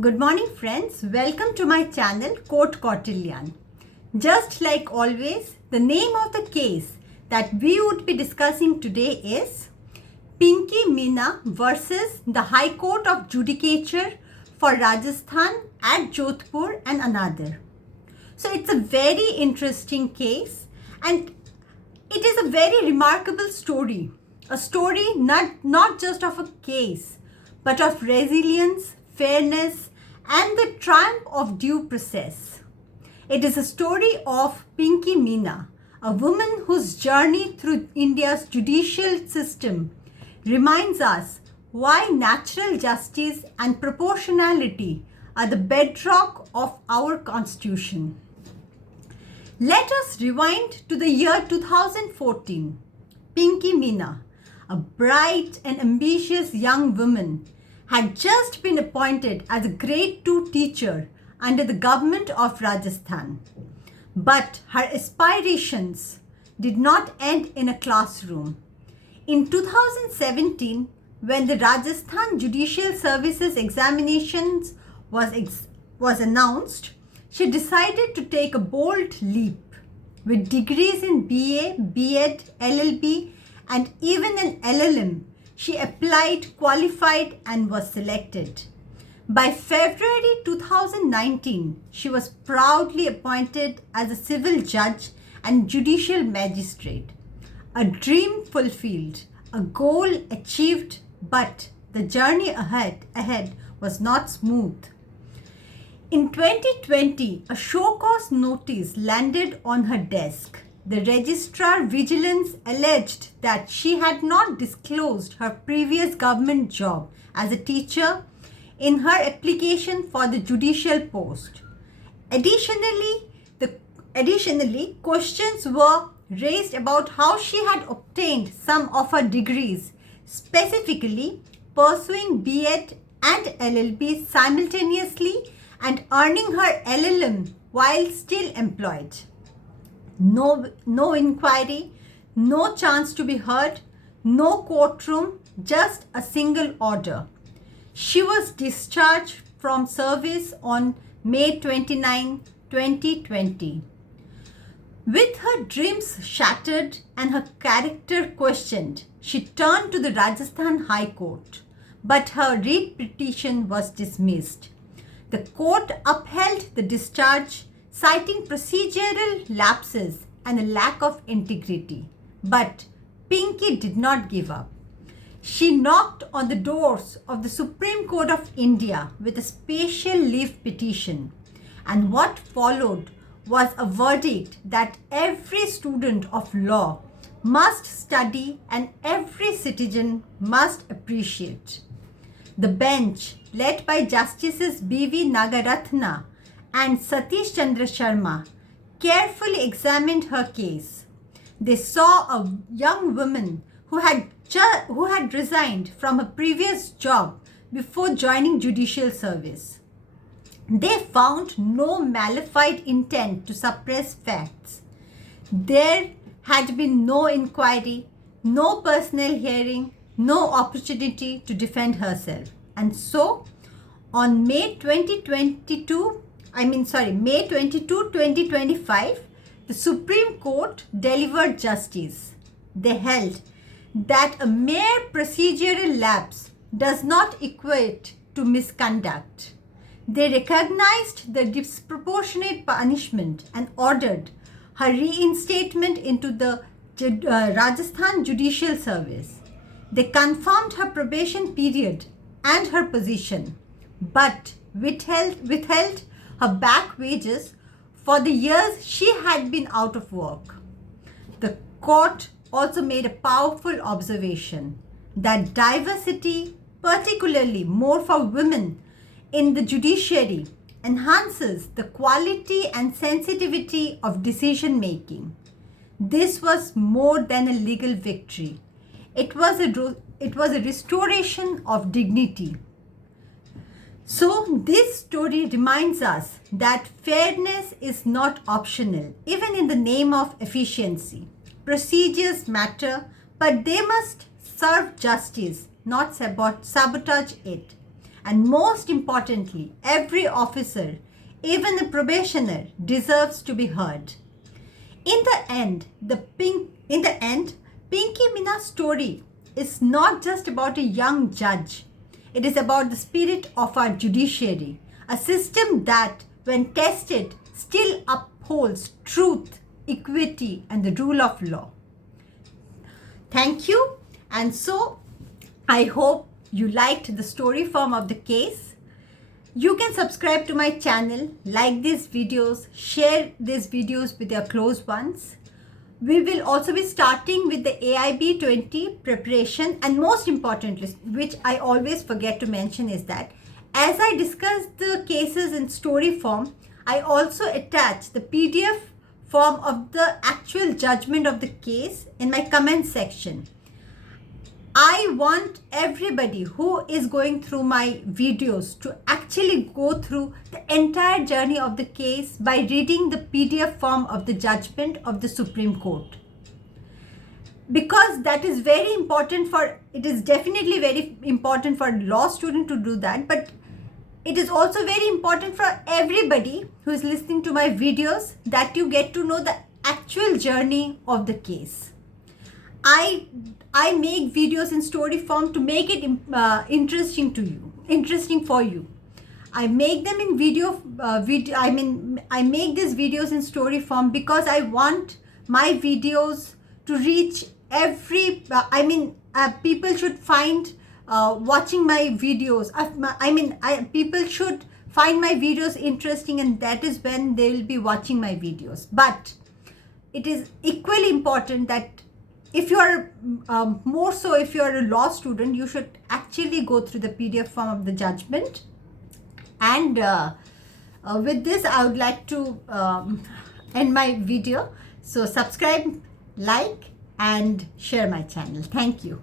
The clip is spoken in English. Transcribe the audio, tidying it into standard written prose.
Good morning friends, welcome to my channel Court Cotillion. Just like always, the name of the case that we would be discussing today is Pinky Meena versus the High Court of Judicature for Rajasthan at Jodhpur and another. So it's a very interesting case and it is a very remarkable story. A story not just of a case, but of resilience, fairness, and the triumph of due process. It is a story of Pinky Meena, a woman whose journey through India's judicial system reminds us why natural justice and proportionality are the bedrock of our constitution. Let us rewind to the year 2014. Pinky Meena, a bright and ambitious young woman, had just been appointed as a grade 2 teacher under the government of Rajasthan. But her aspirations did not end in a classroom. In 2017, when the Rajasthan Judicial Services examinations was announced, she decided to take a bold leap. With degrees in BA, B.Ed, LLB, and even an LLM, she applied, qualified, and was selected. By February 2019, she was proudly appointed as a civil judge and judicial magistrate. A dream fulfilled, a goal achieved, but the journey ahead was not smooth. In 2020, a show cause notice landed on her desk. The Registrar Vigilance alleged that she had not disclosed her previous government job as a teacher in her application for the judicial post. Additionally, questions were raised about how she had obtained some of her degrees, specifically pursuing B.Ed and LLB simultaneously and earning her LLM while still employed. No inquiry, no chance to be heard, no courtroom, just a single order. She was discharged from service on May 29, 2020. With her dreams shattered and her character questioned, she turned to the Rajasthan High Court, but her writ petition was dismissed. The court upheld the discharge, citing procedural lapses and a lack of integrity. But Pinky did not give up. She knocked on the doors of the Supreme Court of India with a special leave petition. And what followed was a verdict that every student of law must study and every citizen must appreciate. The bench, led by Justices B.V. Nagaratna and Satish Chandra Sharma, carefully examined her case. They saw a young woman who had resigned from her previous job before joining judicial service. They found no malified intent to suppress facts. There had been no inquiry, no personal hearing, no opportunity to defend herself. And so, on May 22, 2025, the Supreme Court delivered justice. They held that a mere procedural lapse does not equate to misconduct. They recognized the disproportionate punishment and ordered her reinstatement into the Rajasthan Judicial Service. They confirmed her probation period and her position, but withheld her back wages for the years she had been out of work. The court also made a powerful observation that diversity, particularly more for women in the judiciary, enhances the quality and sensitivity of decision making. This was more than a legal victory. It was a restoration of dignity. So this story reminds us that fairness is not optional, even in the name of efficiency. Procedures matter, but they must serve justice, not sabotage it. And most importantly, every officer, even the probationer, deserves to be heard. In the end, Pinky Meena's story is not just about a young judge. It is about the spirit of our judiciary, a system that, when tested, still upholds truth, equity, and the rule of law. Thank you. And so, I hope you liked the story form of the case. You can subscribe to my channel, like these videos, share these videos with your close ones. We will also be starting with the AIB 20 preparation, and most importantly, which I always forget to mention, is that as I discuss the cases in story form, I also attach the PDF form of the actual judgment of the case in my comment section. I want everybody who is going through my videos to actually go through the entire journey of the case by reading the PDF form of the judgment of the Supreme Court. Because that is very important it is definitely very important for a law student to do that, but it is also very important for everybody who is listening to my videos that you get to know the actual journey of the case. I make videos in story form to make it interesting for you. I make them in I make these videos in story form because I want my videos to reach people should find watching my videos. People should find my videos interesting, and that is when they will be watching my videos. But it is equally important that if you are if you are a law student, you should actually go through the PDF form of the judgment. And with this, I would like to end my video. So subscribe, like, and share my channel. Thank you.